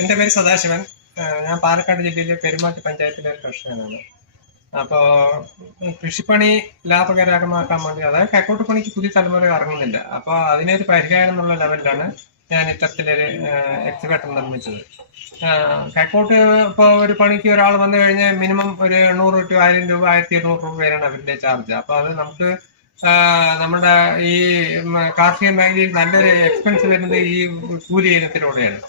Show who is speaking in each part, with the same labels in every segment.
Speaker 1: എന്റെ പേര് സദാശിവൻ. ഞാൻ പാലക്കാട് ജില്ലയിലെ പെരുമാറ്റ പഞ്ചായത്തിലെ ഒരു കർഷകനാണ്. അപ്പോൾ കൃഷിപ്പണി ലാഭകരമാക്കാൻ വേണ്ടി അതായത് കൈക്കോട്ട് പണിക്ക് പുതിയ തലമുറ ഇറങ്ങുന്നില്ല. അപ്പോൾ അതിനൊരു പരിഹാരം എന്നുള്ള ലെവലിലാണ് ഞാൻ ഇത്തരത്തിലൊരു എക്സിബേറ്റർ നിർമ്മിച്ചത്. കൈക്കോട്ട് ഇപ്പോൾ ഒരു പണിക്ക് ഒരാൾ വന്നു കഴിഞ്ഞാൽ മിനിമം ഒരു എണ്ണൂറ് ടു ആയിരം രൂപ ആയിരത്തി ഇരുന്നൂറ് രൂപ വരെയാണ് അവരുടെ ചാർജ്. അപ്പോൾ അത് നമുക്ക് നമ്മുടെ ഈ കാർഷിക മേഖലയിൽ നല്ലൊരു എക്സ്പെൻസ് വരുന്നത് ഈ കൂലി ഇനത്തിലൂടെയാണ്.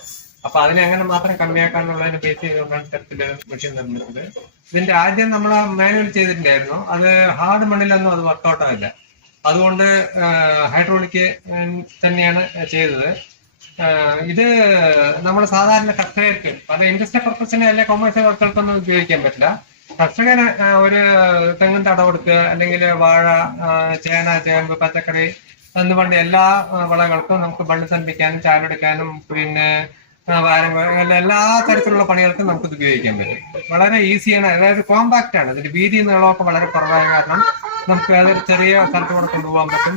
Speaker 1: അപ്പൊ അതിനെ അങ്ങനെ മാത്രം കമ്മിയാക്കാന്നുള്ളതിന് ബേസ് ചെയ്തുകൊണ്ടാണ് ഇത്തരത്തിൽ മെഷീൻ നിർമ്മിച്ചത്. ഇതിന്റെ ആദ്യം നമ്മൾ മാനുവൽ ചെയ്തിട്ടുണ്ടായിരുന്നു. അത് ഹാർഡ് മണ്ണിലൊന്നും അത് വർക്കൗട്ട് ആവില്ല. അതുകൊണ്ട് ഹൈഡ്രോളിക് തന്നെയാണ് ചെയ്തത്. ഇത് നമ്മൾ സാധാരണ കർഷകർക്ക് അത് ഇൻഡസ്ട്രിയൽ പർപ്പസിന് അല്ലെങ്കിൽ കൊമേഴ്സ്യൽ വർക്കുകൾക്കൊന്നും ഉപയോഗിക്കാൻ പറ്റില്ല. കർഷകന് ഒരു തെങ്ങിൻ തട കൊടുക്കുക അല്ലെങ്കിൽ വാഴ ചേന ചേമ്പ് പച്ചക്കറി എന്ന് പറഞ്ഞ എല്ലാ വിളകൾക്കും നമുക്ക് മണ്ണ് തൻപിക്കാനും ചാലെടുക്കാനും പിന്നെ എല്ലാ തരത്തിലുള്ള പണികൾക്കും നമുക്ക് ഇത് ഉപയോഗിക്കാൻ പറ്റും. വളരെ ഈസിയാണ് അതായത് കോമ്പാക്റ്റ് ആണ്. ഇതിന്റെ വീതി നീളമൊക്കെ വളരെ കുറവായ കാരണം നമുക്ക് അതൊരു ചെറിയ സ്ഥലത്തൂടെ കൊണ്ടുപോകാൻ പറ്റും.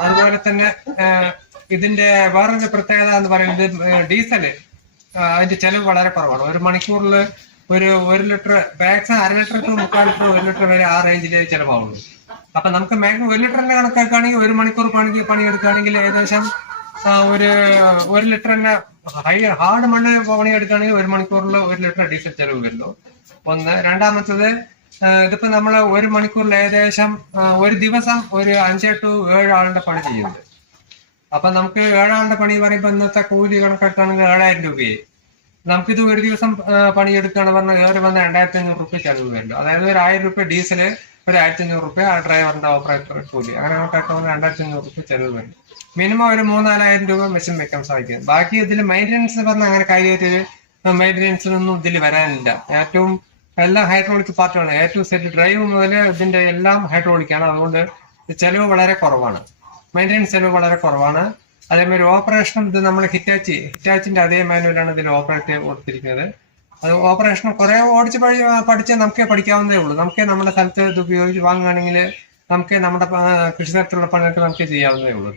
Speaker 1: അതുപോലെ തന്നെ ഇതിന്റെ വേറൊരു പ്രത്യേകത എന്ന് പറയുന്നത് ഡീസൽ. അതിന്റെ ചെലവ് വളരെ കുറവാണ്. ഒരു മണിക്കൂറിൽ ഒരു ഒരു ലിറ്റർ മാക്സിമം അര ലിറ്റർ ടു മുക്കാൽ ലിറ്റർ ഒരു ലിറ്റർ വരെ ആ റേഞ്ചിലെ ചിലവാകുള്ളൂ അപ്പൊ നമുക്ക് മാക്സിമം ഒരു ലിറ്ററിന്റെ കണക്കാക്കുകയാണെങ്കിൽ ഒരു മണിക്കൂർ പണി പണിയെടുക്കുകയാണെങ്കിൽ ഏകദേശം ഒരു ഒരു ലിറ്റർ തന്നെ ഹൈ ഹാർഡ് മണ്ണ് പണിയെടുക്കുകയാണെങ്കിൽ ഒരു മണിക്കൂറിൽ ഒരു ലിറ്റർ ഡീസൽ ചെലവ് വരുന്നു. ഒന്ന്. രണ്ടാമത്തത് ഇതിപ്പോ നമ്മൾ ഒരു മണിക്കൂറിൽ ഏകദേശം ഒരു ദിവസം ഒരു അഞ്ച് ടു ഏഴ് ആളുടെ പണി ചെയ്യുന്നുണ്ട് അപ്പൊ നമുക്ക് ഏഴാളുടെ പണി പറയുമ്പോൾ ഇന്നത്തെ കൂലി കണക്കെടുക്കുകയാണെങ്കിൽ ഏഴായിരം രൂപയായി. നമുക്കിത് ഒരു ദിവസം പണിയെടുക്കുകയാണ് പറഞ്ഞാൽ ഏറെ വന്ന് രണ്ടായിരത്തി അഞ്ഞൂറ് റുപ്യ ചെലവ് വരുന്നു. അതായത് ഒരു ആയിരം റുപ്യ ഡീസൽ ഒരു ആയിരത്തി അഞ്ഞൂറ് റുപ്യ ആ ഡ്രൈവറിന്റെ ഓപ്പറേറ്റർ കൂലി. അങ്ങനെ കണക്കാക്കുമ്പോൾ രണ്ടായിരത്തി അഞ്ഞൂറ് റുപ്യ ചെലവ്. വരും മിനിമം ഒരു മൂന്നാലായിരം രൂപ മെഷീൻ വെക്കാൻ സാധിക്കും. ബാക്കി ഇതിൽ മെയിന്റെനൻസ് പറഞ്ഞാൽ അങ്ങനെ കാര്യമായിട്ട് മെയിന്റെനൻസിനൊന്നും ഇതിൽ വരാനില്ല. ഏറ്റവും എല്ലാം ഹൈഡ്രോളിക് പാർട്ടാണ് ഏറ്റവും സെറ്റ് ഡ്രൈവ് മുതൽ ഇതിന്റെ എല്ലാം ഹൈഡ്രോളിക്കാണ് അതുകൊണ്ട് ചെലവ് വളരെ കുറവാണ്. മെയിന്റെനൻസ് ചെലവ് വളരെ കുറവാണ്. അതേമാതിരി ഓപ്പറേഷൻ ഇത് നമ്മൾ ഹിറ്റാച്ചി ഹിറ്റാച്ചിന്റെ അതേ മാനുവലാണ് ഇതിൽ ഓപ്പറേറ്റ് കൊടുത്തിരിക്കുന്നത്. അത് ഓപ്പറേഷൻ കുറെ ഓടിച്ച് പഠി പഠിച്ച് നമുക്കേ പഠിക്കാവുന്നതേ ഉള്ളൂ നമുക്കേ നമ്മുടെ സ്ഥലത്ത് ഇത് ഉപയോഗിച്ച് വാങ്ങുകയാണെങ്കിൽ നമുക്കേ നമ്മുടെ കൃഷി തരത്തിലുള്ള പണിയൊക്കെ നമുക്ക് ചെയ്യാവുന്നതേ ഉള്ളൂ.